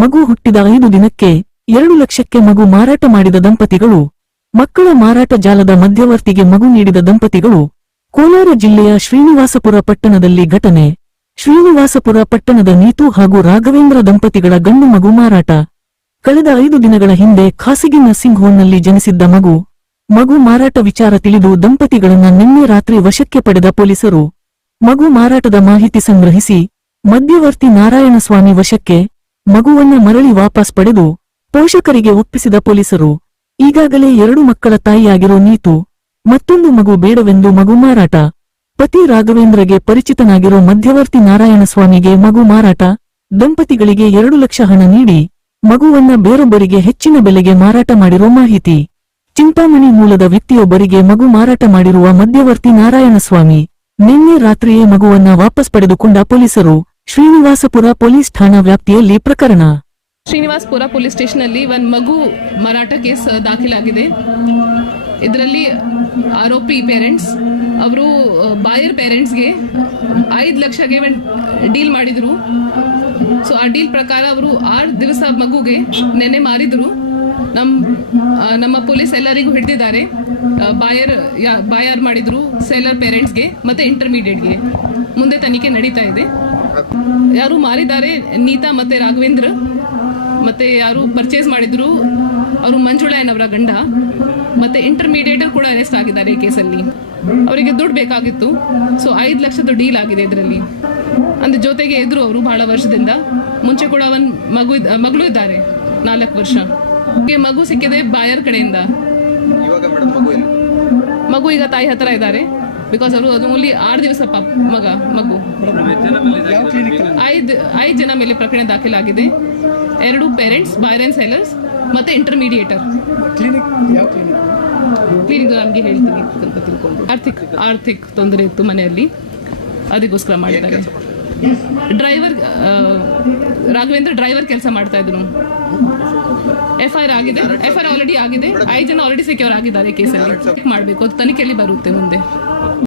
ಮಗು ಹುಟ್ಟಿದ 5 ದಿನಕ್ಕೆ 2 ಲಕ್ಷಕ್ಕೆ ಮಗು ಮಾರಾಟ ಮಾಡಿದ ದಂಪತಿಗಳು, ಮಕ್ಕಳ ಮಾರಾಟ ಜಾಲದ ಮಧ್ಯವರ್ತಿಗೆ ಮಗು ನೀಡಿದ ದಂಪತಿಗಳು. ಕೋಲಾರ ಜಿಲ್ಲೆಯ ಶ್ರೀನಿವಾಸಪುರ ಪಟ್ಟಣದಲ್ಲಿ ಘಟನೆ. ಶ್ರೀನಿವಾಸಪುರ ಪಟ್ಟಣದ ನೀತು ಹಾಗೂ ರಾಘವೇಂದ್ರ ದಂಪತಿಗಳ ಗಂಡು ಮಗು ಮಾರಾಟ. ಕಳೆದ 5 ದಿನಗಳ ಹಿಂದೆ ಖಾಸಗಿ ನರ್ಸಿಂಗ್ ಹೋಂನಲ್ಲಿ ಜನಿಸಿದ್ದ ಮಗು ಮಾರಾಟ ವಿಚಾರ ತಿಳಿದು ದಂಪತಿಗಳನ್ನ ನಿನ್ನೆ ರಾತ್ರಿ ವಶಕ್ಕೆ ಪಡೆದ ಪೊಲೀಸರು. ಮಗು ಮಾರಾಟದ ಮಾಹಿತಿ ಸಂಗ್ರಹಿಸಿ ಮಧ್ಯವರ್ತಿ ನಾರಾಯಣಸ್ವಾಮಿ ವಶಕ್ಕೆ, ಮಗುವನ್ನ ಮರಳಿ ವಾಪಸ್ ಪಡೆದು ಪೋಷಕರಿಗೆ ಒಪ್ಪಿಸಿದ ಪೊಲೀಸರು. ಈಗಾಗಲೇ 2 ಮಕ್ಕಳ ತಾಯಿಯಾಗಿರೋ ನೀತು ಮತ್ತೊಂದು ಮಗು ಬೇಡವೆಂದು ಮಗು ಮಾರಾಟ. ಪತಿ ರಾಘವೇಂದ್ರಗೆ ಪರಿಚಿತನಾಗಿರೋ ಮಧ್ಯವರ್ತಿ ನಾರಾಯಣಸ್ವಾಮಿಗೆ ಮಗು ಮಾರಾಟ. ದಂಪತಿಗಳಿಗೆ 2 ಲಕ್ಷ ಹಣ ನೀಡಿ ಮಗುವನ್ನ ಬೇರೊಬ್ಬರಿಗೆ ಹೆಚ್ಚಿನ ಬೆಲೆಗೆ ಮಾರಾಟ ಮಾಡಿರೋ ಮಾಹಿತಿ. ಚಿಂತಾಮಣಿ ಮೂಲದ ವ್ಯಕ್ತಿಯೊಬ್ಬರಿಗೆ ಮಗು ಮಾರಾಟ ಮಾಡಿರುವ ಮಧ್ಯವರ್ತಿ ನಾರಾಯಣಸ್ವಾಮಿ ನಿನ್ನೆ ರಾತ್ರಿಯೇ ಮಗುವನ್ನ ವಾಪಸ್ ಪಡೆದುಕೊಂಡ ಪೊಲೀಸರು. ಶ್ರೀನಿವಾಸಪುರ ಪೊಲೀಸ್ ಠಾಣಾ ವ್ಯಾಪ್ತಿಯಲ್ಲಿ ಪ್ರಕರಣ. ಶ್ರೀನಿವಾಸಪುರ ಪೊಲೀಸ್ ಸ್ಟೇಷನ್ನಲ್ಲಿ ಒಂದು ಮಗು ಮಾರಾಟ ಕೇಸ್ ದಾಖಲಾಗಿದೆ. ಇದರಲ್ಲಿ ಆರೋಪಿ ಪೇರೆಂಟ್ಸ್ ಅವರು ಬಾಯರ್ ಪೇರೆಂಟ್ಸ್ಗೆ 5 ಲಕ್ಷಗೆ ಒಂದು ಡೀಲ್ ಮಾಡಿದ್ರು. ಸೊ ಆ ಡೀಲ್ ಪ್ರಕಾರ ಅವರು 6 ದಿವಸ ಮಗುಗೆ ನೆನ್ನೆ ಮಾರಿದ್ರು. ನಮ್ಮ ಪೊಲೀಸ್ ಎಲ್ಲರಿಗೂ ಹಿಡಿದಿದ್ದಾರೆ. ಬಾಯರ್ ಮಾಡಿದ್ರು ಸೆಲ್ಲರ್ ಪೇರೆಂಟ್ಸ್ಗೆ ಮತ್ತೆ ಇಂಟರ್ಮೀಡಿಯೇಟ್ಗೆ. ಮುಂದೆ ತನಿಖೆ ನಡೀತಾ ಇದೆ. ಯಾರು ಮಾರಿದ್ದಾರೆ ನೀತಾ ಮತ್ತೆ ರಾಘವೇಂದ್ರ, ಮತ್ತೆ ಯಾರು ಪರ್ಚೇಸ್ ಮಾಡಿದ್ರು ಅವರು ಮಂಜುಳಯ್ಯನವರ ಗಂಡ, ಮತ್ತೆ ಇಂಟರ್ಮೀಡಿಯೇಟರ್ ಕೂಡ ಅರೆಸ್ಟ್ ಆಗಿದ್ದಾರೆ ಈ ಕೇಸಲ್ಲಿ. ಅವರಿಗೆ ದುಡ್ಡು ಬೇಕಾಗಿತ್ತು. ಸೊ 5 ಲಕ್ಷದ ಡೀಲ್ ಆಗಿದೆ ಇದರಲ್ಲಿ. ಅಂದ್ರೆ ಜೊತೆಗೆ ಇದ್ರು ಅವರು ಬಹಳ ವರ್ಷದಿಂದ. ಮುಂಚೆ ಕೂಡ ಒಂದು ಮಗಳು ಇದ್ದಾರೆ 4 ವರ್ಷ. ಮಗು ಸಿಕ್ಕಿದೆ ಬಾಯರ್ ಕಡೆಯಿಂದ. ಮಗು ಈಗ ತಾಯಿ ಹತ್ರ ಇದ್ದಾರೆ. ಬಿಕಾಸ್ ಅವರು ಅದು ಓನ್ಲಿ 6 ದಿವಸ ಮಗು. 5 ಜನ ಮೇಲೆ ಪ್ರಕರಣ ದಾಖಲಾಗಿದೆ. 2 ಪೇರೆಂಟ್ಸ್, ಬಾಯರ್ ಅಂಡ್ ಸೆಲ್ಲರ್ಸ್ ಮತ್ತೆ ಇಂಟರ್ಮೀಡಿಯೇಟರ್. ಕ್ಲಿನಿಕ್ ನಮಗೆ ಹೇಳ್ತೀನಿ ಸ್ವಲ್ಪ ತಿಳ್ಕೊಂಡು. ಆರ್ಥಿಕ ತೊಂದರೆ ಇತ್ತು ಮನೆಯಲ್ಲಿ, ಅದಕ್ಕೋಸ್ಕರ ಮಾಡಿದ್ದಾರೆ. ರಾಘವೇಂದ್ರ ಡ್ರೈವರ್ ಕೆಲಸ ಮಾಡ್ತಾ ಇದ್ರು. FIR ಆಗಿದೆ. FIR ಆಲ್ರೆಡಿ ಆಗಿದೆ. 5 ಜನ ಆಲ್ರೆಡಿ ಸೆಕ್ಯೂರ್ ಆಗಿದ್ದಾರೆ ಕೇಸಲ್ಲಿ. ಚೆಕ್ ಮಾಡಬೇಕು, ಅದು ತನಿಖೆಯಲ್ಲಿ ಬರುತ್ತೆ ಮುಂದೆ.